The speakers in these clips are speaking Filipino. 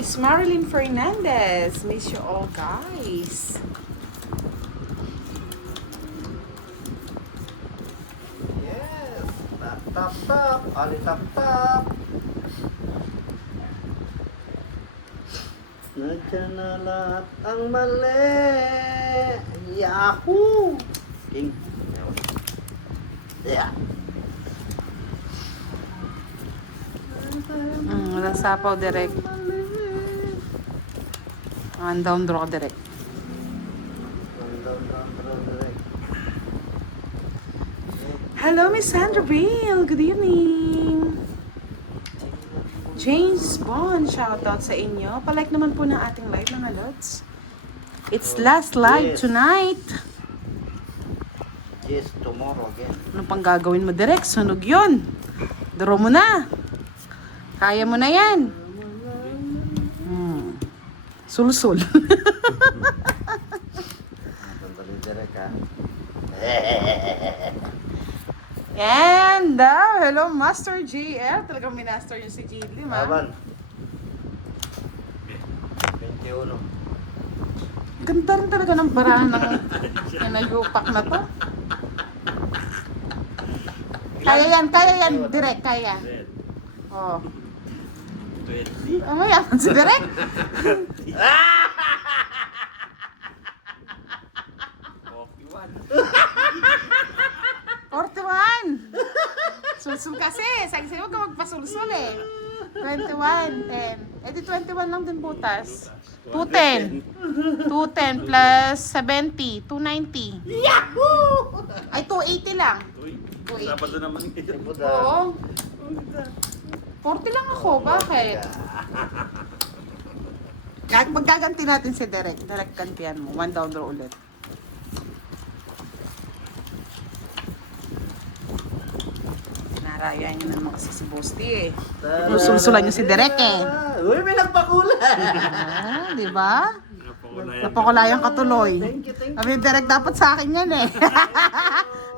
Miss Marilyn Fernandez. Miss you all, guys. Yes. Tap tap. Ali tap tap. Nandiyan na lahat ang mali. Yahoo! King. Yeah. Walang sapaw direct. Down draw direct. Hello, Miss Sandra Bale. Good evening. James Bond, shoutout sa inyo. Palike naman po ng ating live, mga lods. It's last live Yes. tonight. Yes, tomorrow again. Ano pang gagawin mo direct? Sunog yun. Draw mo na. Kaya mo na yan. Sul-sul. Tantali direct ha. And, hello, Master JL. Talagang minaster niyo si Jidli, ma. Laban. 21. Ganda rin talaga ng barahan ng nayupak na to. Kaya yan, direct, kaya. Oh. 20. Ano yan, si direct? 41. Sulsul kasi. Sabi sa'yo, huwag ka magpasulsul eh. 21, 10. Eh di 21 lang din butas. 210. 210 plus 70. 290. Yahoo! Ay, 280 lang. 280. Dapat na naman ito. Oo. 40 lang ako. Bakit? Maggaganti natin si Derek. Derek, gantihan mo. 1 down draw ulit. Narayan niyo naman kasi si Bosti eh. Nusulsulan niyo si Derek eh. Uy, may nagpakulan. Di ba? Napakulayan ka tuloy. Thank you, thank you. Sabi ni Derek, dapat sa akin yan eh.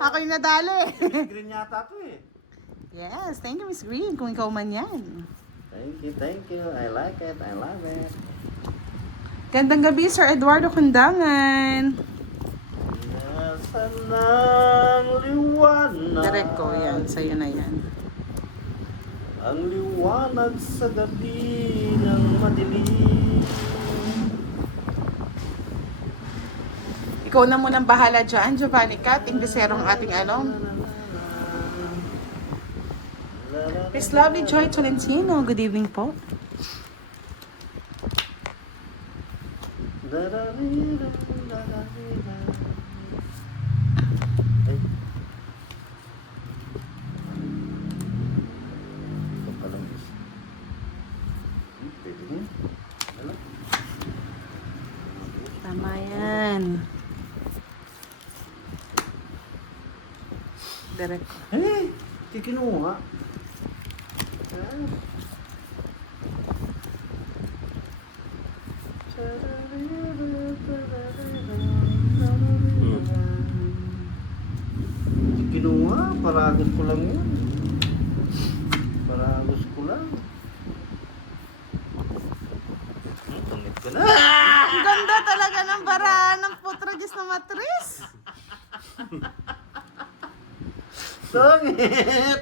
Ako yung nadali. Green yata to eh. Yes, thank you Miss Green kung ikaw man yan. Thank you. I like it. I love it. Gandang gabi Sir Eduardo Kundangan. Nasaan ang liwanag? Derek ko yan, sa'yo na yan. Ang liwanag sa gabi ng madilim. Ikaw na munang bahala dyan, Giovanni Cat. Ingbisero ang ating ano. Miss Lovely Joy Tolentino, good evening po. Ay. Ito palang is. Pwede din. Ano? Tama yan. Derek ko. Hey! Kikinuha. Kinuha, paragos ko lang yun. Paragos ko lang. Tumit ko na. Ang ganda talaga ng barahan ng putragis na matris. Sungit!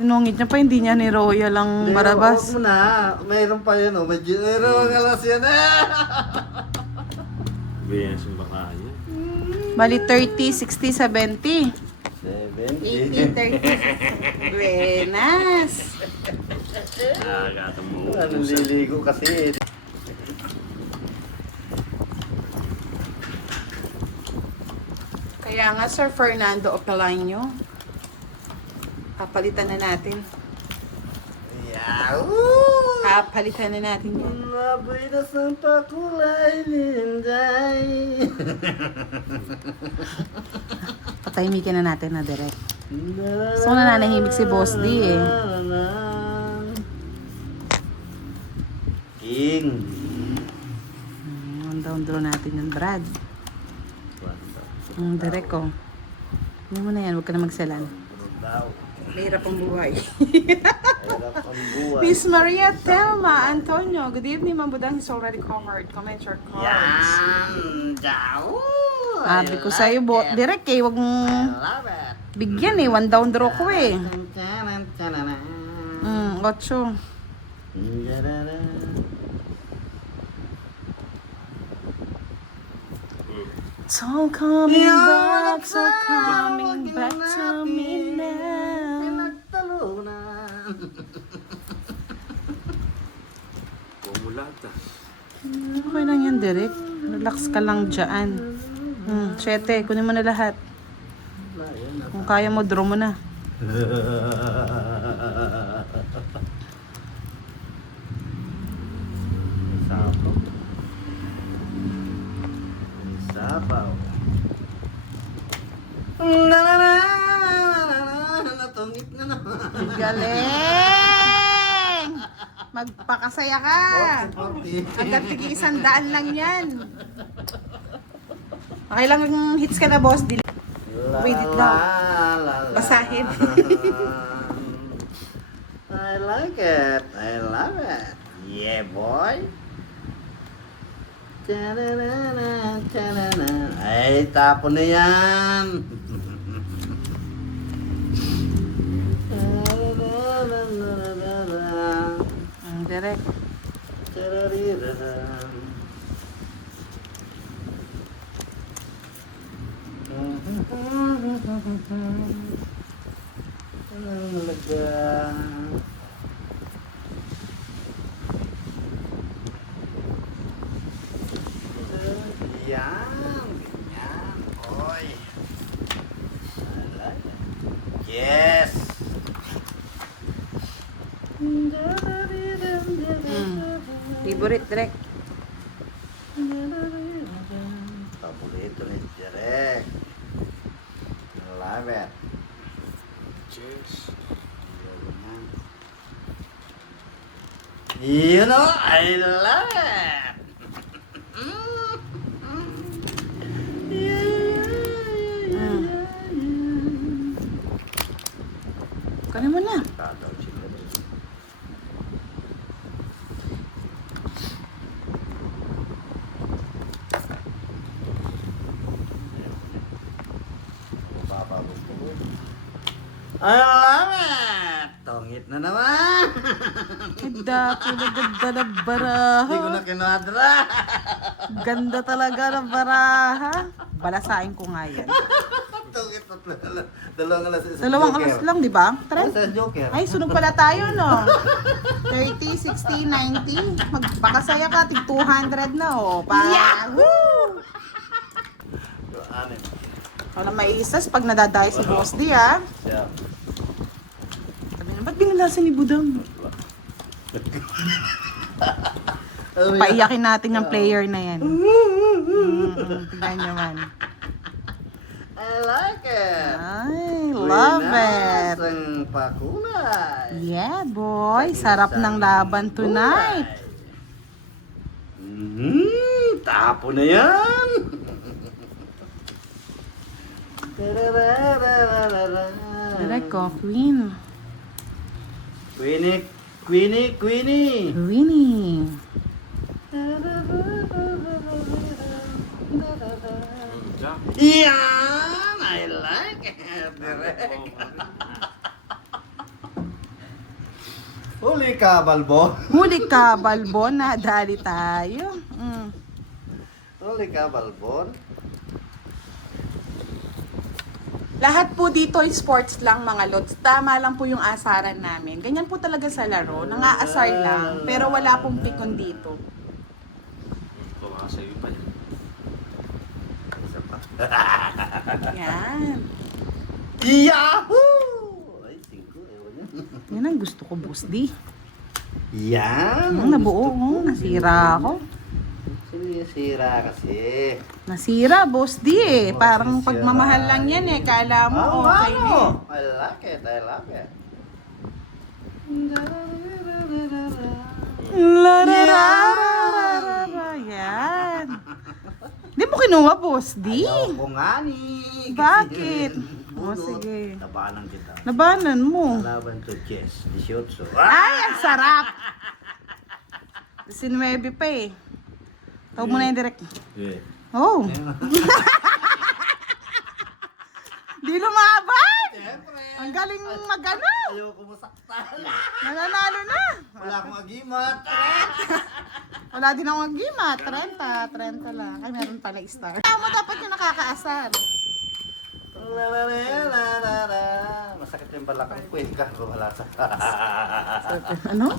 Sinungit niya pa, hindi niya ni Royal ang marabas. Huwag mo na. Mayroon pa yan o. Mayroon ang alas yan. Biyan sa baka niya. Bali 30, 60, 70. 70. 80, 30. Buenas. Gatang mo. Anong liligo kasi. Kaya nga, Sir Fernando Opalaño, papalitan na natin. Yahoo! Papalitan na natin yan. Naboy na sa pakulay linday. Patahimikin na natin na direct. So, nananahimik si Boss D eh. King. Down draw natin yung Brad. Direct ko. Hindi mo na yan, huwag ka na magsalan. Daw. Mahirap ang buhay. Hirap ang buhay. Miss Maria Telma Antonio, good evening, Ma'am Budang is already covered. Comment your cards. Yan! Jao! Sabi ko sa'yo, direct eh, wag mong love it! bigyan eh. One down draw ko eh. Tan-tan-tan-tan-tan. 8. Jarara. It's all coming back, it's all coming back to me now. Pinagtalunan. Pumulata. Okay lang yan, Derek. Relax ka lang dyan. 7, kunin mo na lahat. Kung kaya mo, draw mo na. Sapaw. Sapaw. Natungit na naman. Galing! Magpakasaya ka. Okay. Hanggang tigi 100 lang yan. Okay lang yung hits ka na, boss. Wait it down. Basahin. I like it. I love it. Yeah, boy. Tadadada, tadada. Ay, tapon na yan. Direct. Tadadada. Ang laga. Yan. Ganyan. Oy. Alay. Yes. Favorite, direct. Paborito ni Derek. Love it. Cheers. You know, I love it. Kunin mo na. Tataw sila. I love it! Tongit na naman! Ganda, ganda na Hindi ko baraha. na kinadra! Ganda talaga ng baraha. Balasain ko nga yan. Tongit na pala. Dalawang alas sa Dalawang Joker. alas lang, di ba? Ay, Tara. sa Joker. Ay, sunog pala tayo, no? 30, 60, 90. Magpakasaya ka, tig 200 na, oh. Woo! Anim. Wala maiisas pag nadadayo si Boss D, ah. Siya. Sabi na, ba't binalasan ni Budang? Paiyakin natin yung player na yan. Tignan nyo man. I like it! Ay, love it. Ang pakulay. Yeah, boy. Sarap ng laban tonight. Tapo na yan! Direct ko, Queen. Queenie, Queenie, Queenie! Winnie. Jack. Yan! I like it! Direct! Huli ka, Balbo! Huli ka, Balbon. Nadali tayo. Huli ka, Balbon! Lahat po dito ay sports lang, mga lods. Tama lang po yung asaran namin. Ganyan po talaga sa laro. Nang-aasar lang. Pero wala pong pikon dito. Baka sa'yo pa yan. Isa pa. Yan. Yahoo! Ay, 5. Ewan yan. Yan ang gusto ko, Boss D. Yan! Nabuo ko. Nasira ako. Sinisira kasi. Nasira, Boss D eh. Oh, Parang sisira. pagmamahal lang yan eh. Kala mo, okay na eh. I like it, I love it. Lararararara. Yan. Di mo kinuha, Boss D? Ayaw ko nga ni. Bakit? Oh, sige. Labanan kita. Labanan mo. Laban to chess. 18. Ay, ang sarap! 19 pa eh. Tawag mo na yung direct. Yeah. Oh, di lumaban! Siyempre. Ang galing mag-ano. Ayoko masaktan. Nananalo na. Wala akong agimat. Wala din akong agima. 30 lang. Ay, meron pala star. Tama dapat yung nakakaasar. Masakit yung balakang. Pwede ka bumalasa. Ano?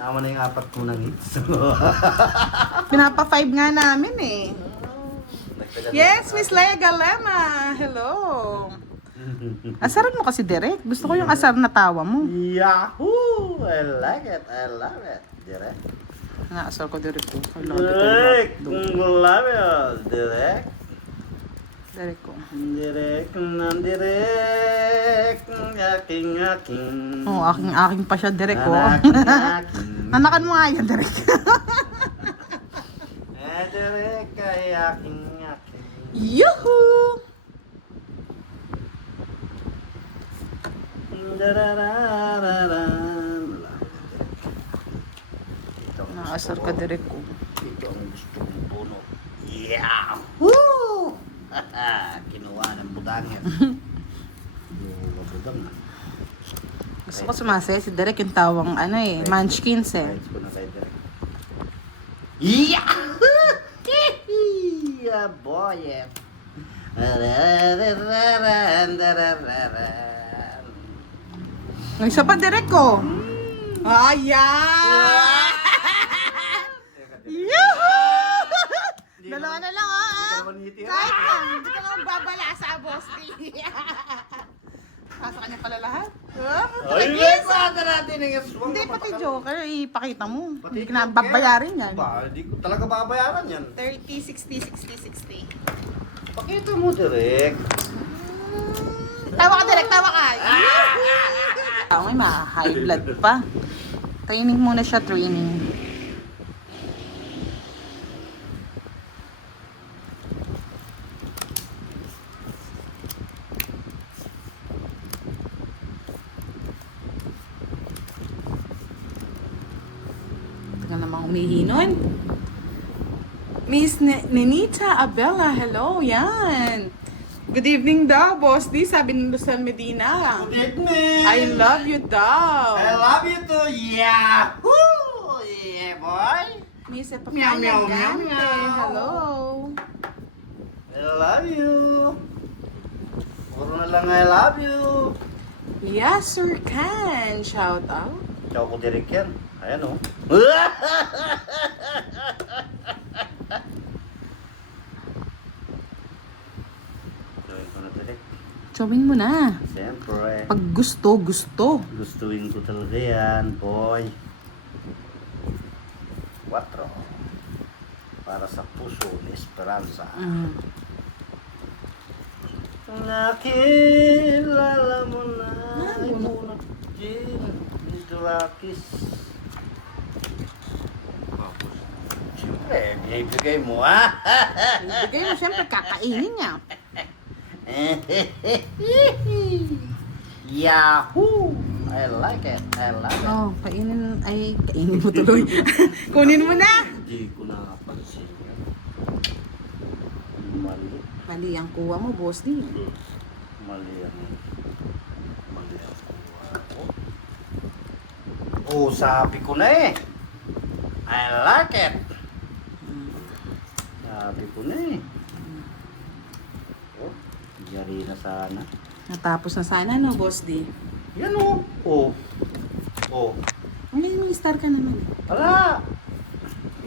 Tama na yung 4 mo ng hits. Pinapa 5 nga namin eh. Yes, Miss Leia Galema. Hello. Asaran mo kasi direct. Gusto ko yung asar na tawa mo. Yahoo! I like it. I love it. Direct. Naasar ko direct ko. Direct. Kung love it. Direct. Direct ko. Direct. Nandirect. Aking. Oo, aking pa siya direct ko. Aking. Anakan mo nga yan direct. Direct kay aking. Yuhu! Naasar ka direct ko. Ito ang gusto kong puno. Yahoo! Kinuha ng budangin. Yung budang na. Gusto ko sumasaya si Derek yung tawang ano eh, munchkins eh. Rides ko na kay Derek. Yahoo! Yeah, boy, yeah. Ang isa pa Derek ko. Ayan! Yuhu! Dalawa na lang ah. Kahit lang, hindi ka naman babala sa boss. Nasa kanya pala lahat. Ay, ipasa natin yung swang. Hindi, pati Joker, ipakita mo. Pati Hindi ka na Joker. babayarin yan. Ba, hindi ko talaga babayaran yan. 30, 60, 60, 60. Pakita mo, Derek. Tawa ka, Derek, tawa ka. Tao may ma-high blood pa. Training muna siya, training. Tagal namang umihi nun. Miss Nenita Abella, hello, yan. Good evening daw, Boss D, sabi ni Luzon Medina. Good evening. I love you daw. I love you too. Yahoo! Yeah, boy. Miss Meow, meow, Epapaya meow, Gante, meow. hello. I love you. Puro na lang I love you. Yes, sir can. Shout out. Chow ko Derek yan. Ayan o. Gawin ko na Derek. Chowin mo na. Siyempre. Pag gusto, gusto. Gustuin ko talaga yan, boy. 4. Para sa puso ni Esperanza. Nakilala mo na. Jin, Durakis. Tapos, Siyempre, binibigay mo, ha? Ibigay mo, siyempre, kakainin niya. Yahoo! I like it. I love it. Oh, kainin mo tuloy. Kunin mo na. Hindi ko napansin yan. Mali. Mali ang kuha mo, Boss D. Mali ang kuha ko. Oh, sabi ko na eh. I like it. Sabi ko na eh. Oh, yari na sana. Natapos na sana, no, Boss D? Yan oh. Oh. Oh. May star ka naman. Ala!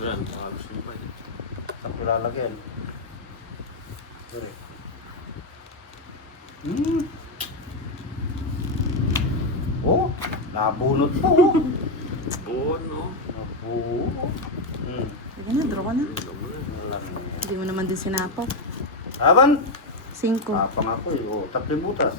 yan, halos yung pa yun. Saan ko lalagyan? Sorry. Oh, nabunot po. Oh. Oo, no? Nabuo. Sige na, draw ka na. Alam mo na. Alam mo. Hindi mo naman din sinapaw. Aban? 5. Kapang ako eh. Oh, 3 butas.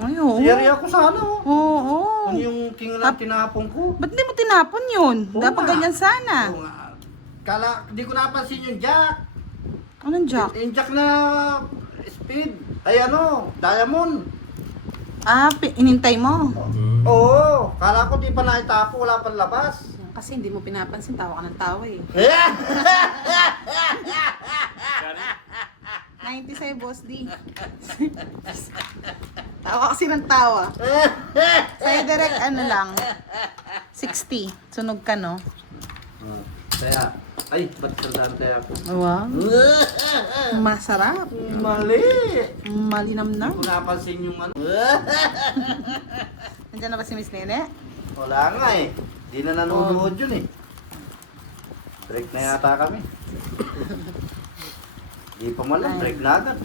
Ay, oo. Siyari ako sana oh. Oo. Ano yung king na tinapon ko? Ba't di mo tinapon yun? Oo Dapat nga. ganyan sana. Oo nga. Kala, di ko napansin yung jack. Anong jack? Injak na speed. Ay ano, diamond. Ah, inintay mo. Oo, kala ko di pa naitapo, wala pang labas. Kasi hindi mo pinapansin, tawa ka ng tawa eh. 90 sa'yo, Boss D. Tawa kasi ng tawa. Sa'yo direct ano lang, 60. Sunog ka, no? Kaya, ay, ba't sandaan tayo ako? Wow. Masarap. Mali! Malinamnam. Hindi ko napansin yung ano. Nandiyan na ba si Miss Nene? Wala nga eh. Di na nanonood yun eh. Break na yata kami. Di pa man lang, break na agad.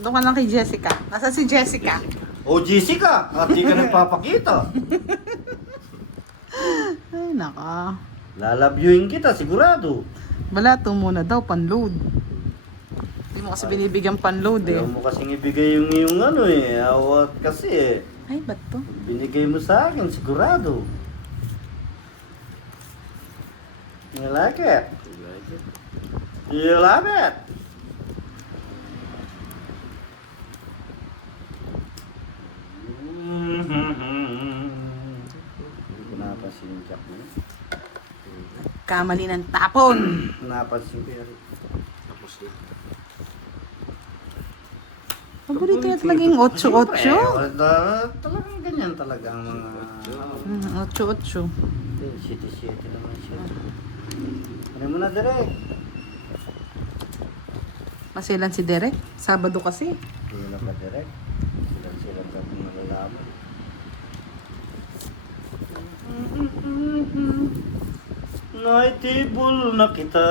Doon ka lang kay Jessica. Nasa si Jessica? O Jessica, at di ka nagpapakita. Ay, naka. Lalabyuin kita, sigurado. Balato muna daw, panload. Hindi mo kasi binibigyan panload eh. Ayaw mo kasing ibigay yung ano eh. Awat kasi eh. Ay, ba't to? Binigay mo sa akin, sigurado. You like it? You love it? Hindi ko napansin yung jack mo. Kamali ng tapon. Napansin ko yan. Tapos yun. Paborito niya talagang 8-8. Talagang ganyan talaga ang mga... 8-8. City naman siya. Ano mo na, Derek? Masilan si Derek. Sabado kasi. Hindi na ba, Derek? Silang sa mga lalaman. Naitibol na kita.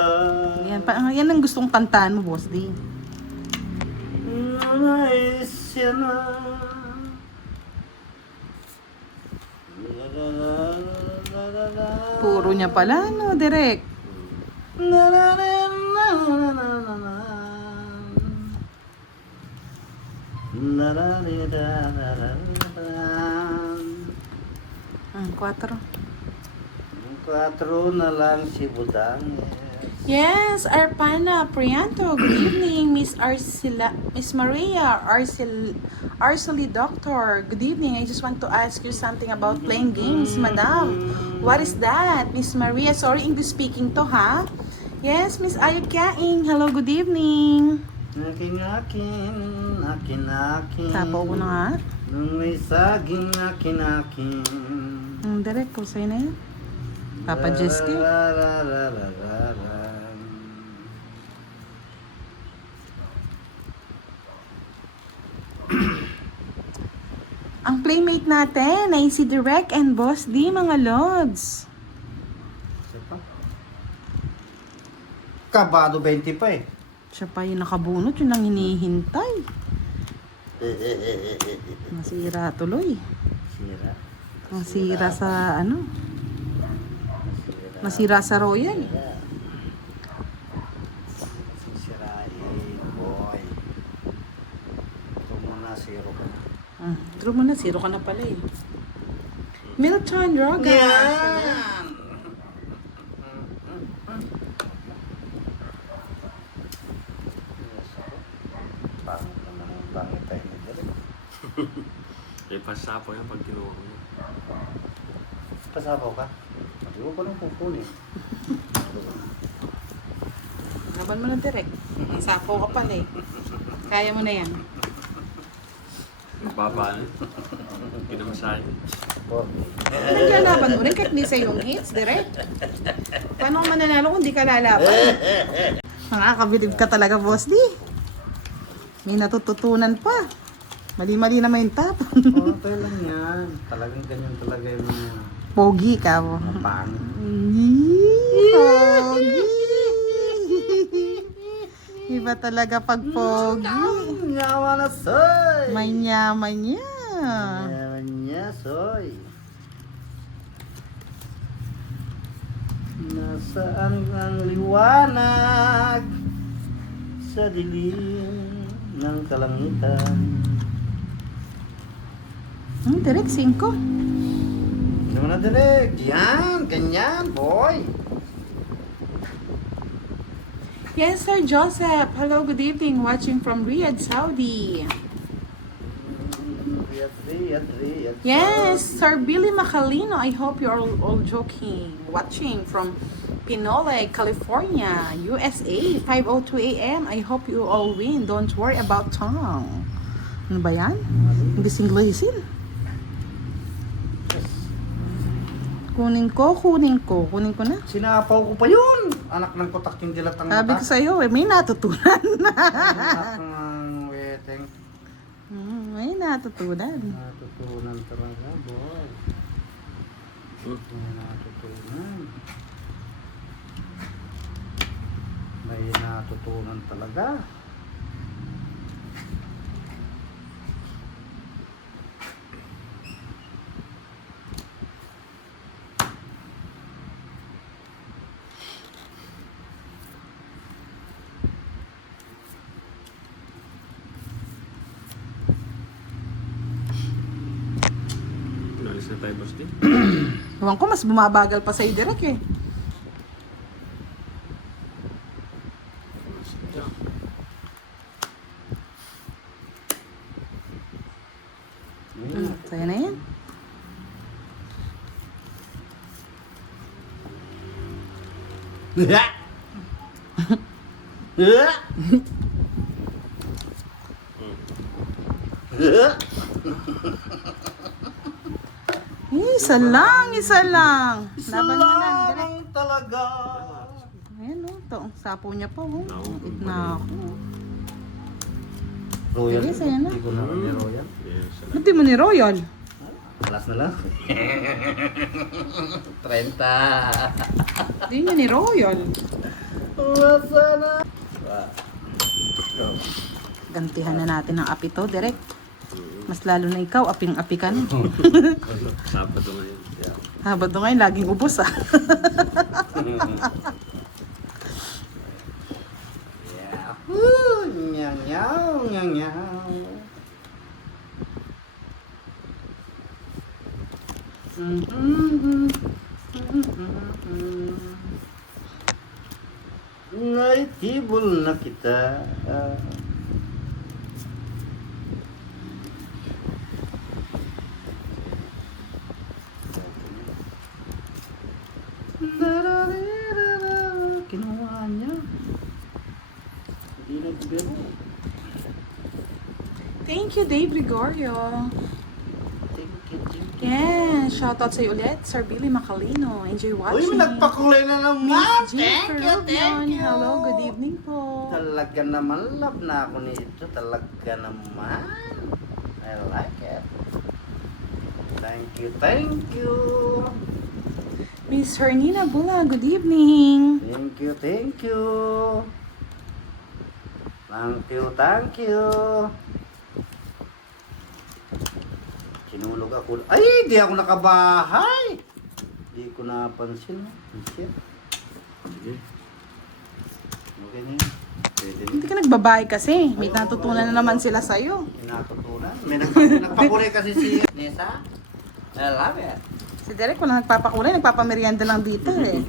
Yan ang gustong kantaan mo, Boss D. Nais yan na. Puro niya pala, no, Derek? Hmm, 4. 4 na lang si Budang. Yes, Arpana Prianto. Good evening, Miss Maria Arceli Doctor. Good evening. I just want to ask you something about playing games, Madam. What is that, Miss Maria? Sorry, English speaking to, ha? Yes, Miss Ayakaing. Hello, good evening. Akin. Tapo ko na nga. Nung may saging akin. Direct ko sa'yo na yan. Papa Jeske. Ang playmate natin ay si Direk and Boss D, mga lods. Isa pa? Kabado 20 pa eh. Siya pa yung nakabunot, yun ang hinihintay. Masira tuloy. Sira. Masira sa ano? Masira sa Royal. Sisirain, boy. Ito muna, zero ka na. True mo na, zero ka na pala eh. Milton Rogas. Yan! Pangit naman ang pangit tayo na dyan. Eh, pasapo yan pag kinuha mo. Pasabaw ka? Hindi ko pa nang kukunin. Laban mo na direct. May sapo ka pala eh. Kaya mo na yan. Magpapaan. Pinamasahin. Naglalaban mo rin kahit di sa yung hits, direct. Paano ka mananalo kung di ka lalaban? Nakakabilib ka talaga, Boss D. May natututunan pa. Mali-mali naman yung tapon. Okay lang yan. Talagang ganyan talaga yung mga Pogi ka mo. pangit. Pogi. Iba talaga pag pogi. Yawa na, soy! May yaman niya. Yawa niya, soy. Nasaan ang liwanag sa dilim ng kalangitan? Direct 5. Ano na direct? Yan, ganyan, boy. Yes, Sir Joseph. Hello, good evening. Watching from Riyadh, Saudi. Riyadh. Yes, Sir Billy Macalino. I hope you're all joking. Watching from Pinole, California, USA. 5:02 a.m. I hope you all win. Don't worry about Tom. Ano ba yan? Gising Laysin. Kunin ko na. Sinapaw ko pa yun. Anak ng kotak yung dilatang Sabi ko mata. sa'yo, may natutunan. Anak ng weteng. May natutunan. Natutunan talaga, boy. May natutunan. May natutunan talaga. Inalis na tayo, boss din. Ewan ko, mas bumabagal pa sa'yo direct eh. Sa'yo na yan. Isa lang. Laban mo na, direct. Lang talaga. Ayan o, ito. Sapo niya pa o. Naku. It na ako. Royal. Sige, sa'yo na. Hindi ko naman ni Royal. Yes, Ba't di mo ni Royal? Alas na lang. 30. Di niya ni Royal. Wasa na. Gantihan na natin ang api to, direct. Mas lalo na ikaw, aping-api ka na. Sabado ngayon. Habad na ngayon, laging ubos ah. Yahoo! Nyaw, nyaw, nyaw, nyaw. Naitibol na kita. Kinuha niya. Hindi nagbiro. Thank you, Dave Gregorio. Thank you. Yes, shoutout sa'yo ulit, Sir Billy Macalino. Enjoy Uy, watching. may nagpakulay na naman. Miss Jean Peruvian. Hello, good evening po. Talaga naman, love na ako nito. Talaga naman. I like it. Thank you. Miss Hernina Bula, good evening. Thank you. Thank you. Sinulog ako. Ay, di ako nakabahay. Di ko napansin. Shit. Sige. Okay na yun. Pwede na. Hindi ka nagbabae kasi. May natutunan na naman sila sa'yo. May natutunan. May nagpakulay kasi si Nessa. I love it. Si Derek wala nagpapakulay, nagpapamerienda lang dito eh.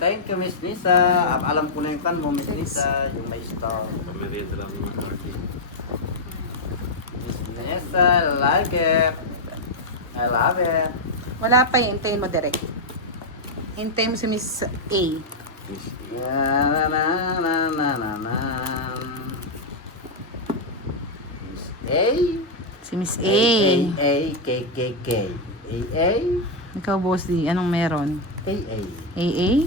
Thank you, Miss Nisa. Alam ko na yung kan mo, Miss Nisa, yung may star. Pamerienda lang yung mga kaki. Miss Nisa, I like it. I love it. Wala pa eh, hintayin mo Derek. Hintayin mo si Miss A. Ya, na. Miss A. Si Miss A. A, K. A. Ikaw, boss D, anong meron? A. AA?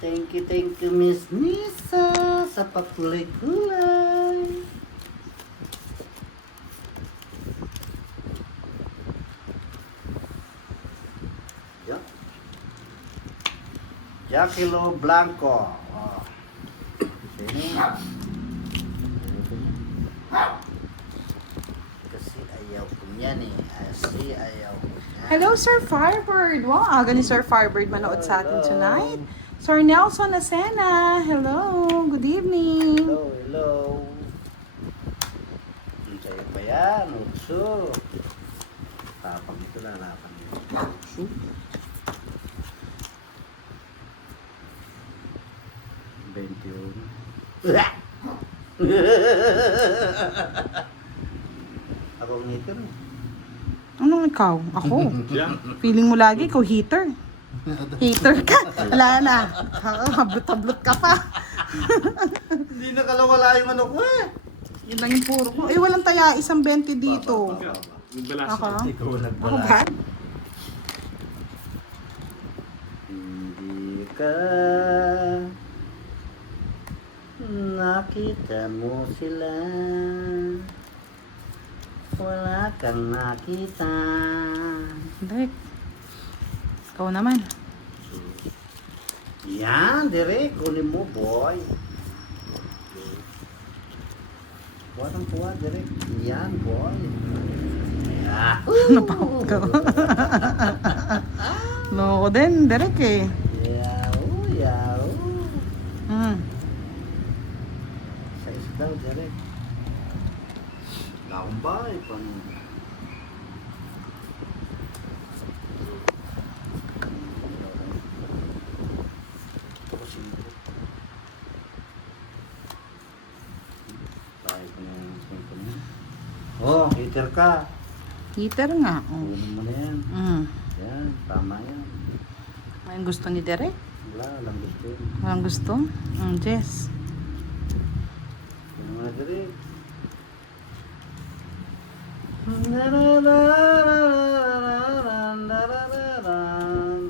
Thank you, Miss Nisa, sa pakulay-kulay. Yan. Jaquilo Blanco. Oh. Sino? Kasi ayaw ko niyan eh. Kasi ayaw ko niyan. Hello, Sir Firebird. Wow, aga ni Sir Firebird manood sa atin tonight. Sir Nelson Asena. Hello, good evening. Hello. Hintay pa yan, Utso. Tapang ito, lalapan nito. Shoot. 21. Ako ang hitter. Anong ikaw? Ako. Siya? Feeling mo lagi ikaw heater. Hater ka. Wala na. Hablot-hablot ka pa. Hindi nakalawala yung ano ko eh. Yun lang yung puro ko. Eh, walang taya. Isang 20 dito. Yung balas. Ako? Ikaw Ako nagbala. ba? Hindi ka nakita mo sila. Wala kang nakita. Direk. Ikaw naman. Yan, dire, kunin mo, boy. Walang puwa, dire. Yan, boy. Yan. Napakot ka. Loko din, Direk eh. Yaw, yaw. Hmm. Sa isdaw, dire. Laong ba, pang... Oh, heater ka. Heater nga. Oh. Kunin mo na yan. Mm. Yan, tama yan. May gusto ni Direk? Wala, walang gusto yun. Walang gusto? Jess. Kunin mo na dali.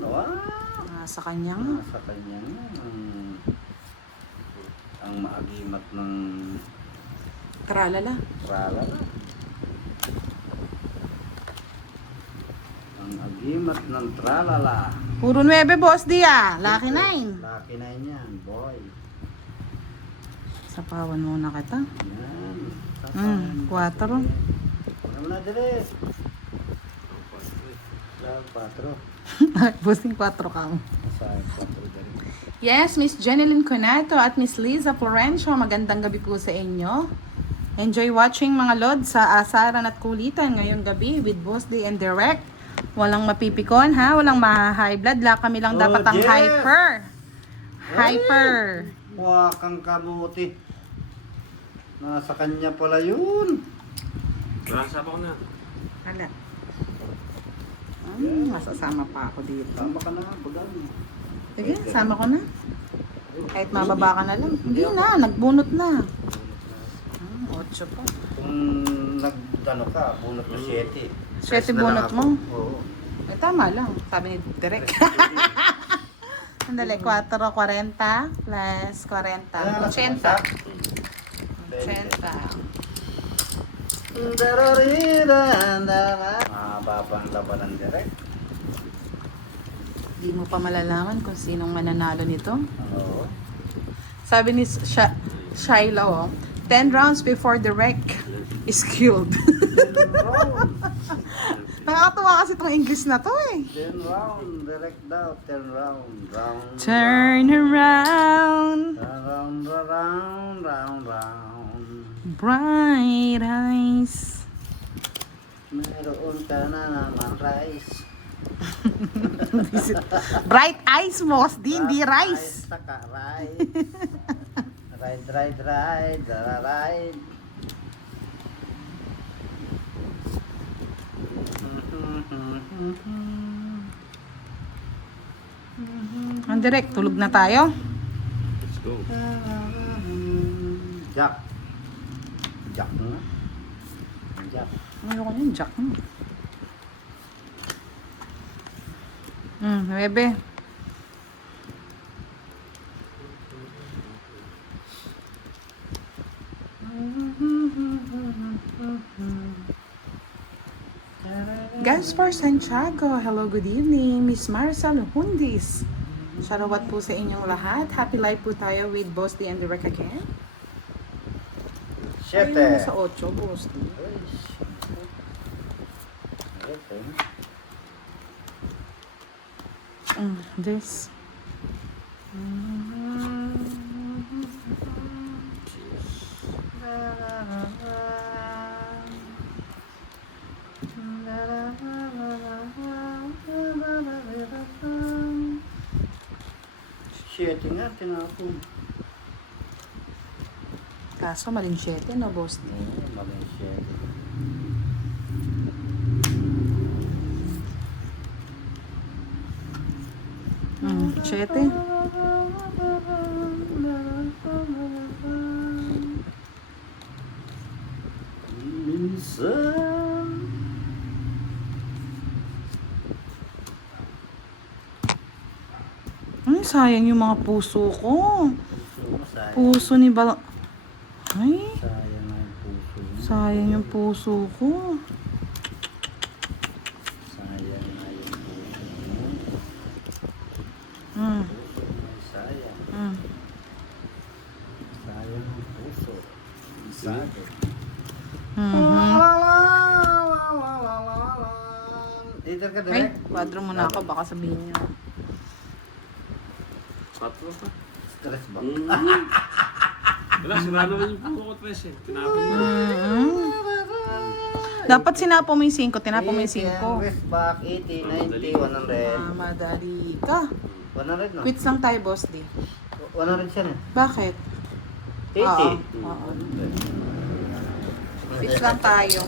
Wow! Sa kanya nga. Nasa kanya nga. Ang maagimat ng Tralala. tralala. Ang agimat ng tralala. Puro 9, boss di ah. Lucky 9. Lucky 9 yan, boy. Sapawan muna kita. Yan. 4. Ano na dire? 4. Bossing 4 ka mo. Saan 4 dire? Yes, Miss Jeneline Conato at Miss Liza Florencio. Magandang gabi po sa inyo. Enjoy watching mga lord sa asaran at kulitan ngayong gabi with Boss D and Direct. Walang mapipikon ha, walang ma-high blood. Kami lang dapat ang yes! hyper. Hyper. Wakang kamuti. Nasa kanya pala yun. Balas ako na. Hala. Masasama pa ako dito. Tama ka na, bagal. Sige, sama ko na. Kahit mababa ka na lang. Hindi na, nagbunot na. 8 pa. Kung nagdano ka, bunot mo 7. 7 bunot mo? Oo. Eh, tama lang. Sabi ni Direk. Andali, 4.40 plus 40. 80. 80. Mahaba pa ang laban ng direct. Di mo pa malalaman kung sinong mananalo nito. Oo. Sabi ni Shiloh, 10 rounds before the wreck is killed. Nakakatuwa kasi itong English na to eh. 10 round, direct daw. 10 round. Round. Turn around, Round, round, round, round. bright eyes. Meron ka na naman rice. Bright eyes mo, hindi rice. Saka ride. Ride, ride, ride, ride. Ang direct, tulog na tayo. Let's go. Jack. Jack na. Jack. Ayoko yun, Jack. Bebe. Gaspar Santiago, hello, good evening. Miss Marcel Hundis. Sarawat po sa inyong lahat. Happy life po tayo with Boss D and Direct again. Ayun na sa 8, Boss D. This. 7 nga, tinapon. Kaso maling 7, no, boss? Maling 7. Hmm, 7. Minsan. Ay, sayang yung mga puso ko. Sayang. Puso ni Bal... Ay, Sayang ang puso mo. sayang yung puso ko. Sayang na yung puso mo. Hmm. Puso mo sayang. Hmm. Sayang ang puso. Isado. Mhm. Dito ka Ay, direct. kwadro muna ako. Baka sabihin niyo. 4 pa. Stress ba? Wala, sira naman yung puso ko, Tres eh. Tinapon mo. Mhm. Dapat sinapo mo yung 5. Tinapo mo yung 5. West back, 80, 90, 100. Ah, madali ka. 100 no? Quits lang tayo, boss D. 100 siya na. Bakit? 80. Oo. Quits lang tayo.